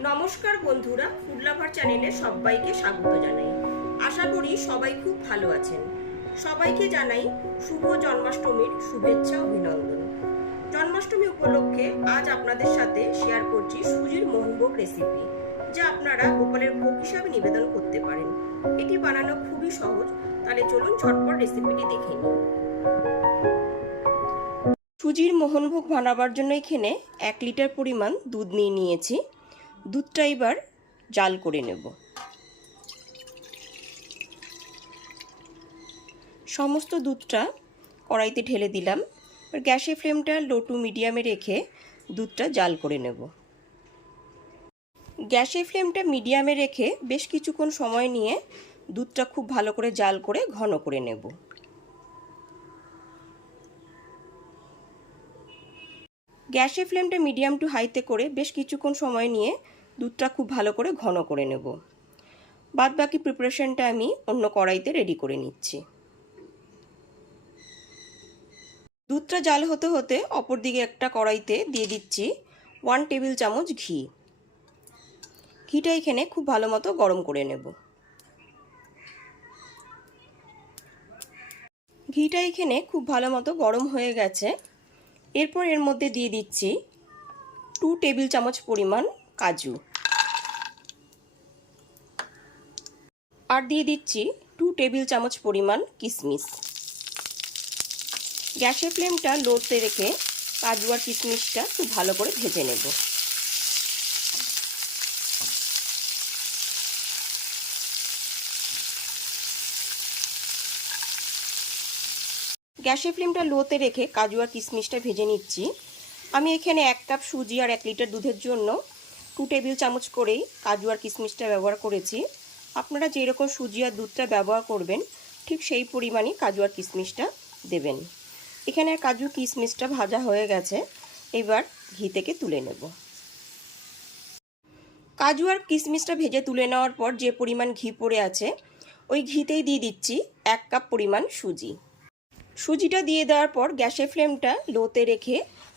নমস্কার বন্ধুরা food lover চ্যানেলে সবাইকে স্বাগত জানাই। আশা করি সবাই খুব ভালো আছেন। সবাইকে জানাই শুভ জন্মাষ্টমীর শুভেচ্ছা অভিনন্দন। জন্মাষ্টমী উপলক্ষে আজ আপনাদের সাথে শেয়ার করছি সুজির মোহনভোগ রেসিপি যা আপনারা গোপালের ভোগ হিসাবে নিবেদন করতে পারেন। এটি বানানো খুবই সহজ, তাহলে চলুন ঝটপট রেসিপিটি দেখে নিই। সুজির মোহনভোগ বানাবার জন্য এখানে এক লিটার পরিমাণ দুধ নিয়ে নিয়েছি। দুধটা এবার জাল করে নেব। সমস্ত দুধটা কড়াইতে ঢেলে দিলাম। এবার গ্যাসের ফ্লেমটা লো টু মিডিয়ামে রেখে দুধটা জাল করে নেব। গ্যাসের ফ্লেমটা মিডিয়ামে রেখে বেশ কিছুক্ষণ সময় নিয়ে দুধটা খুব ভালো করে জাল করে ঘন করে নেব। গ্যাসের ফ্লেমটা মিডিয়াম টু হাইতে করে বেশ কিছুক্ষণ সময় নিয়ে দুধটা খুব ভালো করে ঘন করে নেব। বাদ বাকি প্রিপারেশনটা আমি অন্য কড়াইতে রেডি করে নিচ্ছি। দুধটা জাল হতে হতে অপর দিকে একটা কড়াইতে দিয়ে দিচ্ছি ওয়ান টেবিল চামচ ঘি। ঘিটা এখানে খুব ভালো মতো গরম করে নেব। ঘিটা এখানে খুব ভালো মতো গরম হয়ে গেছে। এরপর এর মধ্যে দিয়ে দিচ্ছি টু টেবিল চামচ পরিমাণ কাজু। আর দিয়ে দিচ্ছি টু টেবিল চামচ পরিমাণ কিশমিশ গ্যাসের ফ্লেমটা লোতে রেখে কাজু আর কিশমিশটা খুব ভালো করে ভেজে নেব। গ্যাসের ফ্লেমটা লোতে রেখে কাজু আর কিশমিশটা ভেজে নিচ্ছি। আমি এখানে এক কাপ সুজি আর এক লিটার দুধের জন্য টু টেবিল চামচ করেই কাজু আর কিশমিশটা ব্যবহার করেছি। আপনারা যেরকম সুজি আর দুধটা ব্যবহার করবেন, ঠিক সেই পরিমাণই কাজু আর কিশমিশটা দেবেন। এখানে কাজু কিশমিশটা ভাজা হয়ে গেছে, এবার ঘি থেকে তুলে নেব। কাজু আর কিশমিশটা ভেজে তুলে নেওয়ার পর যে পরিমাণ ঘি পড়ে আছে, ওই ঘিতেই দিয়ে দিচ্ছি এক কাপ পরিমাণ সুজি। সুজিটা দিয়ে দেওয়ার পর গ্যাসের ফ্লেমটা লোতে রেখে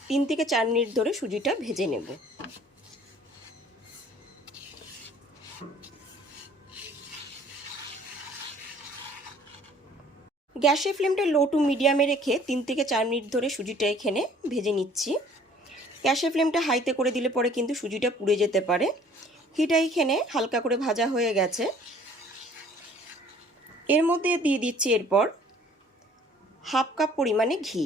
তিন থেকে চার মিনিট ধরে সুজিটা ভেজে নেব। গ্যাসের ফ্লেমটা লো টু মিডিয়ামে রেখে তিন থেকে চার মিনিট ধরে সুজিটা এখানে ভেজে নিচ্ছি। গ্যাসের ফ্লেমটা হাইতে করে দিলে পরে কিন্তু সুজিটা পুড়ে যেতে পারে। ঘিটা এখানে হালকা করে ভাজা হয়ে গেছে। এর মধ্যে দিয়ে দিচ্ছি এরপর হাফ কাপ পরিমাণে ঘি।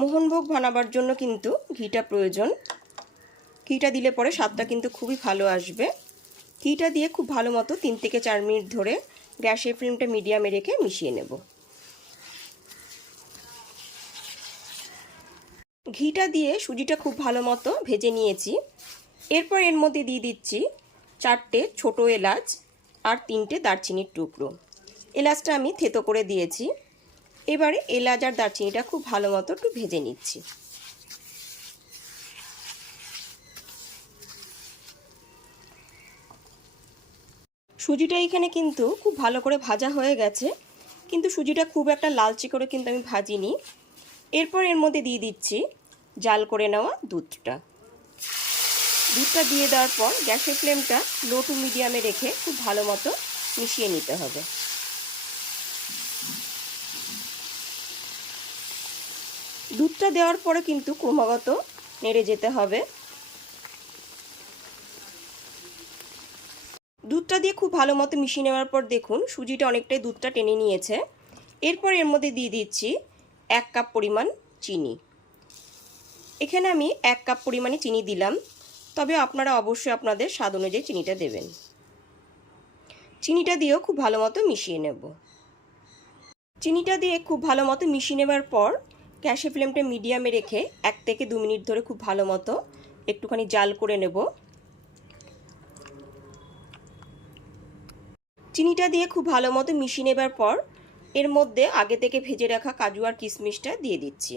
মোহনভোগ বানাবার জন্য কিন্তু ঘিটা প্রয়োজন। ঘিটা দিলে পরে স্বাদটা কিন্তু খুবই ভালো আসবে। ঘিটা দিয়ে খুব ভালো মতো তিন থেকে চার মিনিট ধরে গ্যাসের ফ্লেমটা মিডিয়ামে রেখে মিশিয়ে নেব। ঘিটা দিয়ে সুজিটা খুব ভালো মতো ভেজে নিয়েছি। এরপর এর মধ্যে দিয়ে দিচ্ছি চারটে ছোট এলাচ আর তিনটে দারচিনির টুকরো। এলাচটা আমি থেতো করে দিয়েছি। এবারে এলাচ আর দারচিনিটা খুব ভালো মতো একটু ভেজে নিচ্ছি। সুজিটা এখানে কিন্তু খুব ভালো করে ভাজা হয়ে গেছে। কিন্তু সুজিটা খুব একটা লালচে করে কিন্তু আমি ভাজিনি। এরপর এর মধ্যে দিয়ে দিচ্ছি জাল করে নেওয়া দুধটা। দুধটা দিয়ে দেওয়ার পর গ্যাসের ফ্লেমটা লো টু মিডিয়ামে রেখে খুব ভালো মতো মিশিয়ে নিতে হবে। দুধটা দেওয়ার পরে কিন্তু ক্রমাগত নেড়ে যেতে হবে। দুধটা দিয়ে খুব ভালো মতো মিশিয়ে নেওয়ার পর দেখুন, সুজিটা অনেকটাই দুধটা টেনে নিয়েছে। এরপর এর মধ্যে দিয়ে দিচ্ছি এক কাপ পরিমাণ চিনি। এখানে আমি এক কাপ পরিমাণে চিনি দিলাম, তবে আপনারা অবশ্যই আপনাদের স্বাদ অনুযায়ী চিনিটা দেবেন। চিনিটা দিয়েও খুব ভালো মতো মিশিয়ে নেব। চিনিটা দিয়ে খুব ভালো মতো মিশিয়ে নেবার পর গ্যাসের ফ্লেমটা মিডিয়ামে রেখে এক থেকে দু মিনিট ধরে খুব ভালো মতো একটুখানি জাল করে নেব। চিনিটা দিয়ে খুব ভালো মতো মিশিয়ে নেবার পর এর মধ্যে আগে থেকে ভেজে রাখা কাজু আর কিশমিশটা দিয়ে দিচ্ছি।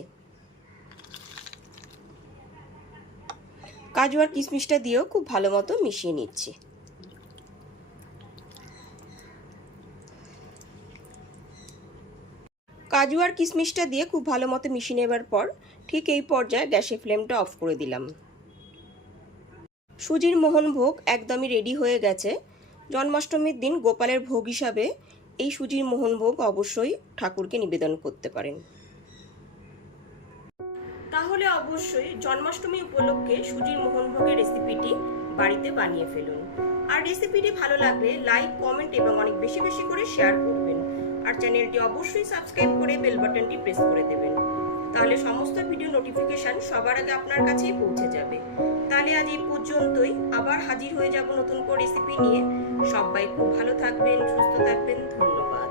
কাজু আর কিশমিশটা দিয়েও খুব ভালো মতো মিশিয়ে নিচ্ছি। কাজু আর কিশমিশটা দিয়ে খুব ভালো মতো মিশিয়ে নেবার পর ঠিক এই পর্যায়ে গ্যাসের ফ্লেমটা অফ করে দিলাম। সুজির মোহনভোগ একদমই রেডি হয়ে গেছে। জন্মাষ্টমীর দিন গোপালের ভোগ হিসাবে এই সুজির মোহনভোগ অবশ্যই ঠাকুরকে নিবেদন করতে পারেন। তাহলে অবশ্যই জন্মাষ্টমী উপলক্ষে সুজির মোহনভোগের রেসিপিটি বাড়িতে বানিয়ে ফেলুন। আর রেসিপিটি ভালো লাগলে লাইক কমেন্ট এবং অনেক বেশি বেশি করে শেয়ার করবেন। আর চ্যানেলটি অবশ্যই সাবস্ক্রাইব করে বেল বাটনটি প্রেস করে দেবেন। তাহলে সমস্ত ভিডিও নোটিফিকেশান সবার আগে আপনার কাছেই পৌঁছে যাবে। তাহলে আজ এই পর্যন্তই। আবার হাজির হয়ে যাব নতুন করে রেসিপি নিয়ে। সবাই খুব ভালো থাকবেন, সুস্থ থাকবেন। ধন্যবাদ।